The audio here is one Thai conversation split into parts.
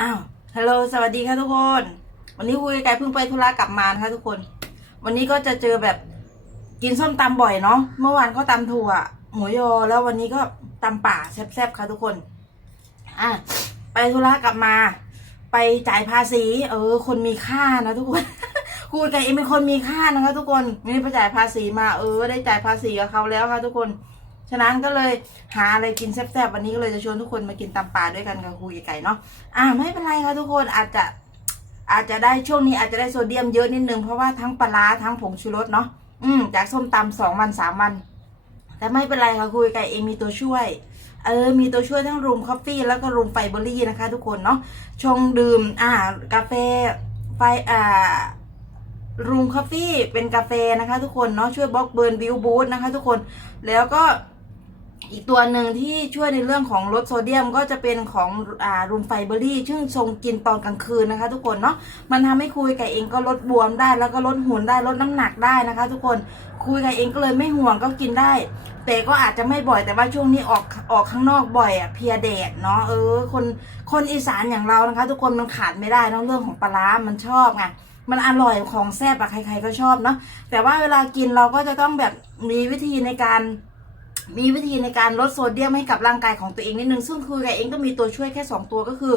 อ้าว ฮัลโหล สวัสดีค่ะทุกคน วันนี้คุยไก่เพิ่งไปธุระกลับมานะคะทุกคน วันนี้ก็จะเจอแบบกินส้มตำบ่อยเนาะ เมื่อวานก็ตำถั่วหมูยอ แล้ววันนี้ก็ตำป่าแซ่บๆค่ะทุกคน อะ ไปธุระกลับมา ไปจ่ายภาษี เออ คนมีค่านะทุกคนคุยไก่เองเป็นคนมีค่านะคะ ทุกคนนี่ไปจ่ายภาษีมา เออ ได้จ่ายภาษีกับเขาแล้วค่ะทุกคน ฉะนั้นก็เลยหาอะไรกินแซ่บๆวันนี้ก็เลยจะชวนทุกคนมากินตำป่าด้วยกันกับครูไก่เนาะอ่าไม่เป็นไรค่ะทุกคนอาจจะอาจจะได้ช่วงนี้อาจจะได้โซเดียมเยอะนิดนึงเพราะว่าทั้งปลาทั้งผงชูรสเนาะอืมจากส้มตำสองวันสามวัน แต่ไม่เป็นไรค่ะครูไก่เองมีตัวช่วย เออ มีตัวช่วยทั้งรูมคอฟฟี่แล้วก็รูมไฟเบอรี่นะคะ ทุกคนเนาะชงดื่ม อ่า กาแฟไฟอ่ารูมคอฟฟี่เป็นกาแฟนะคะ ทุกคนเนาะช่วยบล็อกเบิร์นบิวบูสนะคะ ทุกคนแล้วก็ อีกตัวหนึ่งที่ช่วยในเรื่องของลดโซเดียมก็จะเป็นของอ่ารูมไฟเบอรี่ซึ่งชงกินตอนกลางคืนนะคะ ทุกคนเนาะมันทำให้คุยไก่เองก็ลดบวมได้ แล้วก็ลดหุ่นได้ลดน้ำหนักได้นะคะ ทุกคนคุยไก่เองก็เลยไม่ห่วงก็กินได้ แต่ก็อาจจะไม่บ่อยแต่ว่าช่วงนี้ออกออกข้างนอกบ่อยอะเพียแดดเนาะเออคนคนอีสานอย่างเรานะคะ ทุกคนมันขาดไม่ได้เนอะเรื่องของปลาร้ามันชอบไงมันอร่อยของแซ่บอะใครๆก็ชอบเนาะแต่ว่าเวลากินเราก็จะต้องแบบมีวิธีในการ มีวิธีในการลดโซเดียมให้กับร่างกายของตัวเองนิดนึง ซึ่งคือไกเองก็มีตัวช่วยแค่ 2 ตัวก็คือ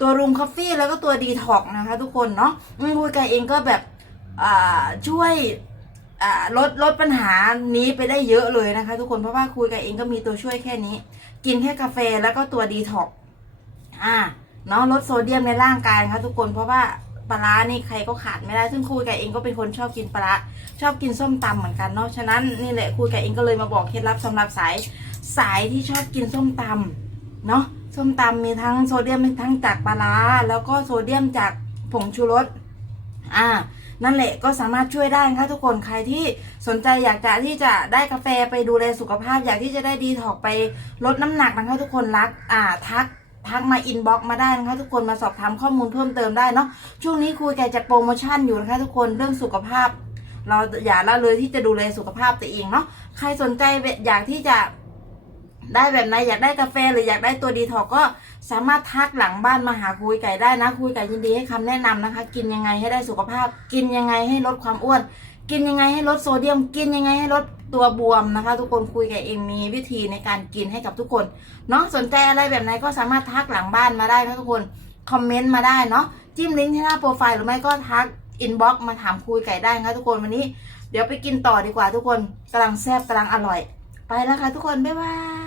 ตัวรูมคอฟฟี่แล้วก็ตัวดีท็อกนะคะ ทุกคนเนาะอืมคุยไกเองก็แบบช่วยลดลดปัญหานี้ไปได้เยอะเลยนะคะ ทุกคนเพราะว่าคุยไก่เองก็มีตัวช่วยแค่นี้ กินแค่กาแฟแล้วก็ตัวดีท็อกอ่าเนาะลดโซเดียมในร่างกายนะคะทุกคนเพราะว่า ปลานี่ใครก็ขาดไม่ได้ ซึ่งครูไก่เองก็เป็นคนชอบกินปลาชอบกินส้มตำเหมือนกันเนาะ ฉะนั้นนี่แหละครูไก่เองก็เลยมาบอกเคล็ดลับสำหรับสายสายที่ชอบกินส้มตำเนาะ ส้มตำมีทั้งโซเดียมมีทั้งจากปลาแล้วก็โซเดียมจากผงชูรส อ่านั่นแหละก็สามารถช่วยได้นะคะทุกคนใครที่สนใจอยากจะที่จะได้กาแฟไปดูแลสุขภาพ อยากที่จะได้ดีถอกไปลดน้ำหนักนะคะทุกคนรักอ่าทัก ทักมาอินบ็อกมาได้นะคะทุกคนมาสอบถามข้อมูลเพิ่มเติมได้เนาะช่วงนี้ครูแกจัดโปรโมชั่นอยู่นะคะทุกคนเรื่องสุขภาพ เราอย่าละเลยที่จะดูแลสุขภาพตัวเองเนาะใครสนใจอยากที่จะได้แบบไหนอยากได้กาแฟหรืออยากได้ตัวดีถอกก็สามารถทักหลังบ้านมาหาคุยไก่ได้นะ คุยไก่ยินดีให้คำแนะนำนะคะ กินยังไงให้ได้สุขภาพ กินยังไงให้ลดความอ้วน กินยังไงให้ลดโซเดียม กินยังไงให้ลด ตัวบวมนะคะ ทุกคนคุยกับเองมีวิธีในการกินให้กับทุกคนเนาะสนใจอะไรแบบไหนก็สามารถทักหลังบ้านมาได้นะทุกคนคอมเมนต์มาได้เนาะจิ้มลิงก์ที่หน้าโปรไฟล์หรือไม่ก็ทักอินบ็อกซ์มาถามคุยไก่ได้นะทุกคนวันนี้ เดี๋ยวไปกินต่อดีกว่าทุกคนกำลังแซ่บกำลังอร่อย ไปแล้วค่ะทุกคนบ๊ายบาย